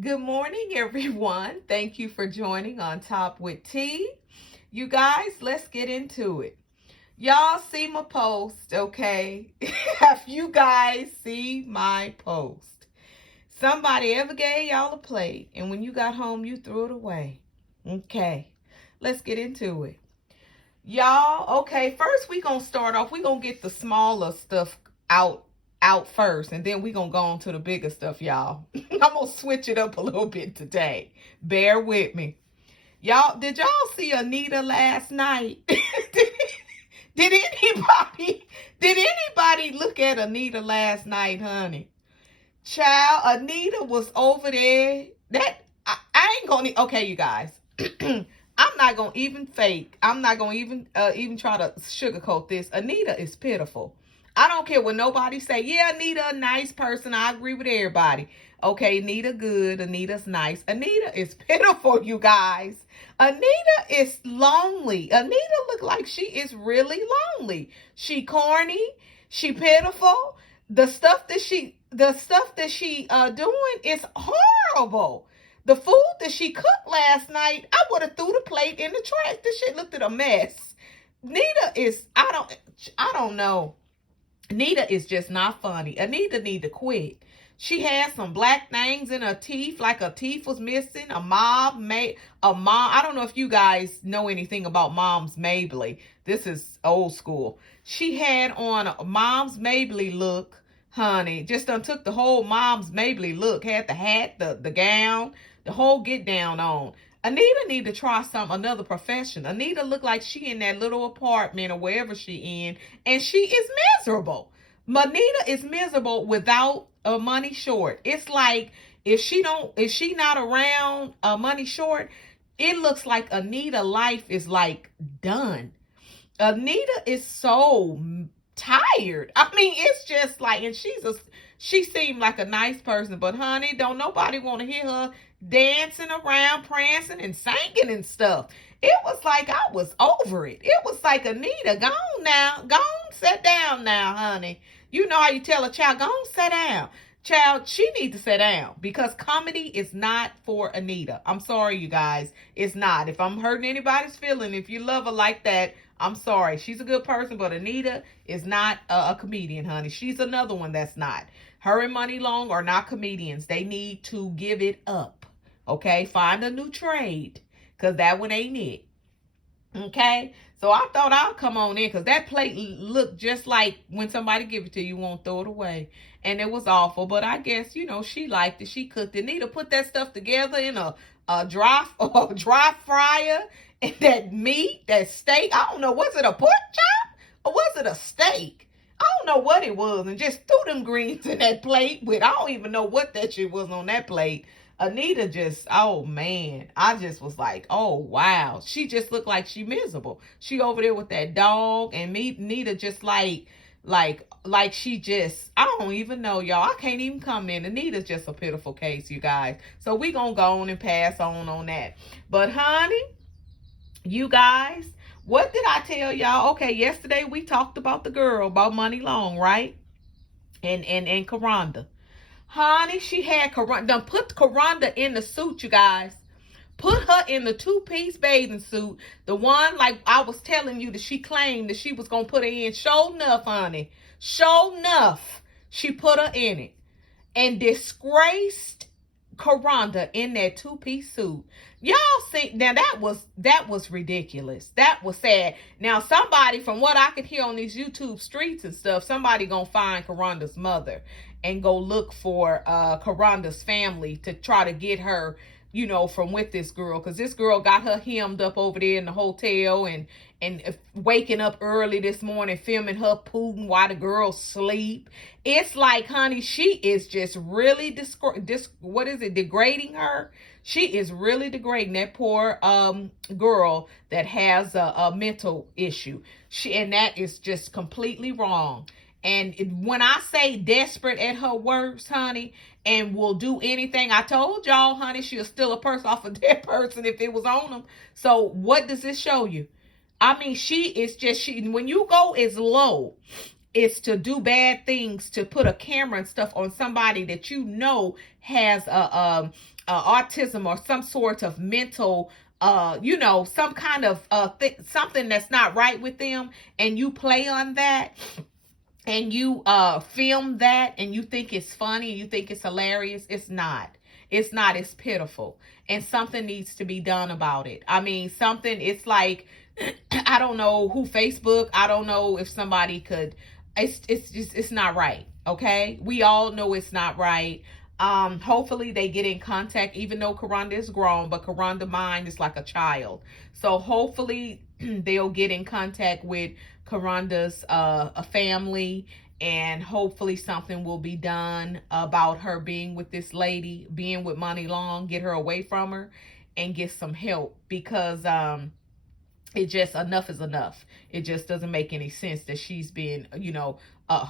Good morning, everyone. Thank you for joining On Top with T. You guys, let's get into it. Y'all see my post, okay? Have you guys see my post? Somebody ever gave y'all a plate, and when you got home, you threw it away. Okay, let's get into it. Y'all, okay, first we gonna start off. We gonna get the smaller stuff out first, and then we gonna go on to the bigger stuff, y'all. I'm gonna switch it up a little bit today. Bear with me. Did y'all see Anita last night? did anybody did anybody look at Anita last night, honey? Child, Anita was over there. I ain't gonna. Okay, you guys. I'm not gonna even fake. I'm not gonna even try to sugarcoat this. Anita is pitiful. I don't care what nobody say. Yeah, Anita, a nice person. I agree with everybody. Okay, Anita good. Anita's nice. Anita is pitiful, you guys. Anita is lonely. Anita look like she is really lonely. She corny. She pitiful. The stuff that she doing is horrible. The food that she cooked last night, I would have threw the plate in the trash. This shit looked at a mess. Nita is I don't know. Nita is just not funny. Anita need to quit. She had some black things in her teeth, like her teeth was missing. I don't know if you guys know anything about Mom's Mabley. This is old school. She had on a Mom's Mabley look, honey. Just done took the whole Mom's Mabley look. Had the hat, the gown, the whole get down on. Anita need to try another profession. Anita look like she in that little apartment or wherever she in, and she is miserable. Anita is miserable without a money short. It's like if she not around a money short, it looks like Anita life is like done. Anita is so tired. I mean, it's just like, and she seemed like a nice person, but honey, don't nobody want to hear her dancing around, prancing and singing and stuff. It was like I was over it. It was like, Anita, go on now, go on, sit down now, honey. You know how you tell a child, go on, sit down. Child, she needs to sit down because comedy is not for Anita. I'm sorry, you guys. It's not. If I'm hurting anybody's feeling, if you love her like that, I'm sorry. She's a good person, but Anita is not a comedian, honey. She's another one that's not. Her and Money Long are not comedians. They need to give it up. Okay? Find a new trade because that one ain't it. Okay? So I thought I'll come on in because that plate looked just like when somebody give it to you, you won't throw it away. And it was awful. But I guess, she liked it. She cooked it. Anita put that stuff together in a dry fryer. And that meat, that steak, I don't know, was it a pork chop or was it a steak? I don't know what it was. And just threw them greens in that plate with, I don't even know what that shit was on that plate. Anita just, oh man, I just was like, oh wow. She just looked like she miserable. She over there with that dog and me, Anita just like she just, I don't even know, y'all. I can't even comment. Anita's just a pitiful case, you guys. So we gonna go on and pass on that. But honey, you guys, what did I tell y'all? Okay, yesterday we talked about the girl, about Money Long, right? And Kurunda. Honey, she had Kurunda. Done put Kurunda in the suit, you guys. Put her in the two-piece bathing suit. The one, like I was telling you, that she claimed that she was going to put her in. Sure enough, honey. Sure enough, she put her in it. And disgraced Kurunda in that two-piece suit. Y'all see, now that was ridiculous. That was sad. Now somebody, from what I could hear on these YouTube streets and stuff, somebody gonna find Kurunda's mother and go look for Kurunda's family to try to get her, from with this girl, because this girl got her hemmed up over there in the hotel and waking up early this morning filming her pooting while the girls sleep. It's like, honey, she is just really degrading her. She is really degrading that poor girl that has a mental issue. And that is just completely wrong. And when I say desperate at her worst, honey, and will do anything, I told y'all, honey, she'll steal a purse off a dead person if it was on them. So what does this show you? I mean, when you go as low is to do bad things, to put a camera and stuff on somebody that you know has a autism or some sort of mental some kind of something that's not right with them, and you play on that, and you film that, and you think it's funny, you think it's hilarious. It's not. It's not. It's pitiful, and something needs to be done about it. I mean, something. It's like I don't know who Facebook. I don't know if somebody could. It's just it's not right. Okay, we all know it's not right. Hopefully they get in contact, even though Kurunda is grown, but Kurunda mind is like a child. So hopefully they'll get in contact with Kurunda's a family, and hopefully something will be done about her being with this lady, being with Money Long, get her away from her and get some help, because it just, enough is enough. It just doesn't make any sense that she's been,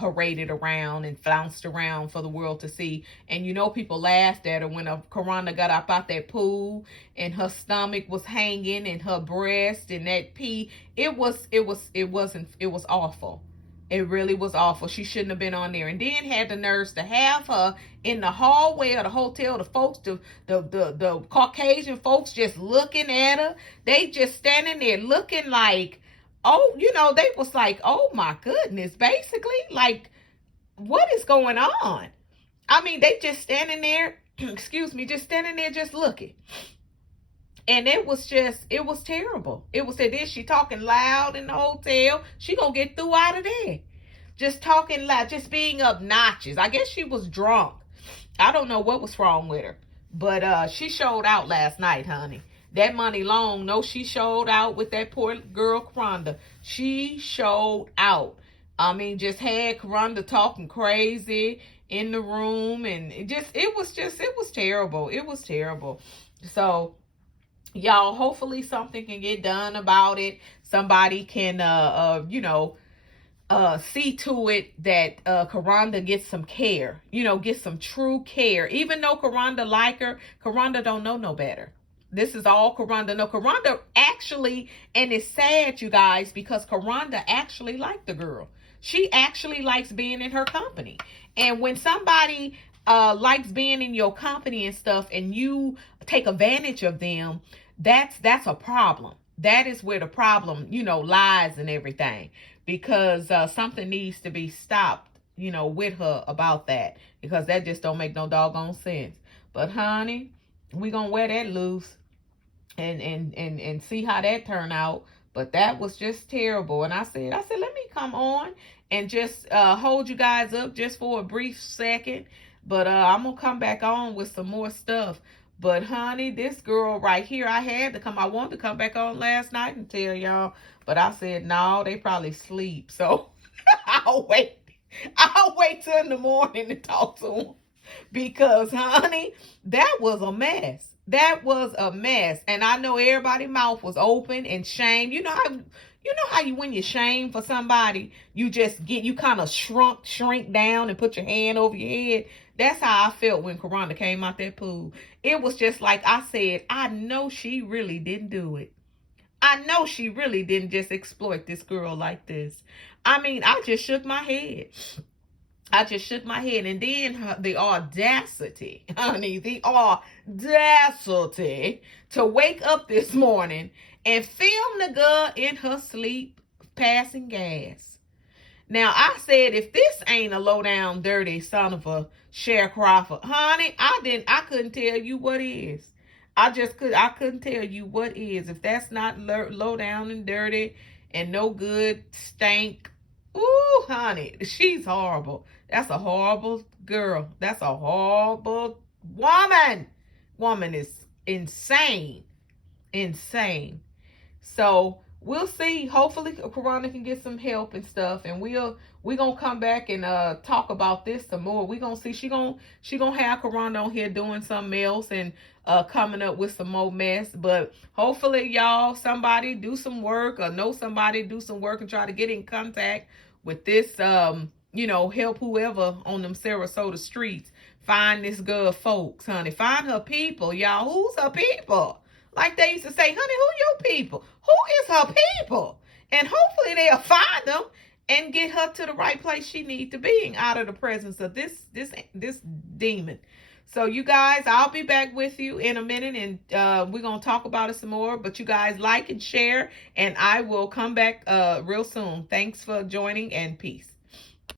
paraded around and flounced around for the world to see. And people laughed at her when Kurunda got up out that pool and her stomach was hanging and her breast and that pee. It was awful. It really was awful. She shouldn't have been on there. And then had the nerves to have her in the hallway of the hotel. The folks, the Caucasian folks just looking at her. They just standing there looking like, oh, they was like, oh my goodness, basically. Like, what is going on? I mean, they just standing there, excuse me, just standing there just looking. And it was terrible. It was, and then she talking loud in the hotel. She gonna get through out of there. Just talking loud, just being obnoxious. I guess she was drunk. I don't know what was wrong with her. But she showed out last night, honey. That Money Long, no, she showed out with that poor girl, Kurunda. She showed out. I mean, just had Kurunda talking crazy in the room. And it was terrible. It was terrible. So, y'all, hopefully something can get done about it. Somebody can see to it that Kurunda gets some care, get some true care. Even though Kurunda like her, Kurunda don't know no better. This is all Kurunda. No, Kurunda actually, and it's sad, you guys, because Kurunda actually liked the girl. She actually likes being in her company. And when somebody likes being in your company and stuff, and you take advantage of them, that's a problem. That is where the problem, lies and everything. Because something needs to be stopped, with her about that. Because that just don't make no doggone sense. But honey, we gonna wear that loose and see how that turn out. But that was just terrible. And I said, let me come on and just hold you guys up just for a brief second. But I'm gonna come back on with some more stuff. But honey, this girl right here, I wanted to come back on last night and tell y'all, but I said, no, they probably sleep. So I'll wait till in the morning to talk to them, because honey, that was a mess. That was a mess. And I know everybody's mouth was open and shame. You know how you, when you're shamed for somebody, you kind of shrink down and put your hand over your head. That's how I felt when Kurunda came out that pool. It was just like I said, I know she really didn't do it. I know she really didn't just exploit this girl like this. I mean, I just shook my head. And then the audacity, honey, the audacity to wake up this morning and film the girl in her sleep passing gas. Now, I said, if this ain't a low down, dirty son of a sharecropper, honey, I couldn't tell you what is. I couldn't tell you what is. If that's not low down and dirty and no good, stank. Ooh, honey, she's horrible. That's a horrible girl. That's a horrible woman. Woman is insane. Insane. So we'll see. Hopefully Kurunda can get some help and stuff, and we're gonna come back and talk about this some more. We're gonna see. She gonna have Kurunda on here doing something else and coming up with some more mess. But hopefully, y'all, somebody do some work, or know somebody do some work and try to get in contact with this help whoever on them Sarasota streets. Find this girl, folks, honey. Find her people, y'all. Who's her people? Like they used to say, honey, who your people? Who is her people? And hopefully they'll find them and get her to the right place she needs to be in, out of the presence of this demon. So you guys, I'll be back with you in a minute, and we're going to talk about it some more. But you guys like and share, and I will come back real soon. Thanks for joining, and peace.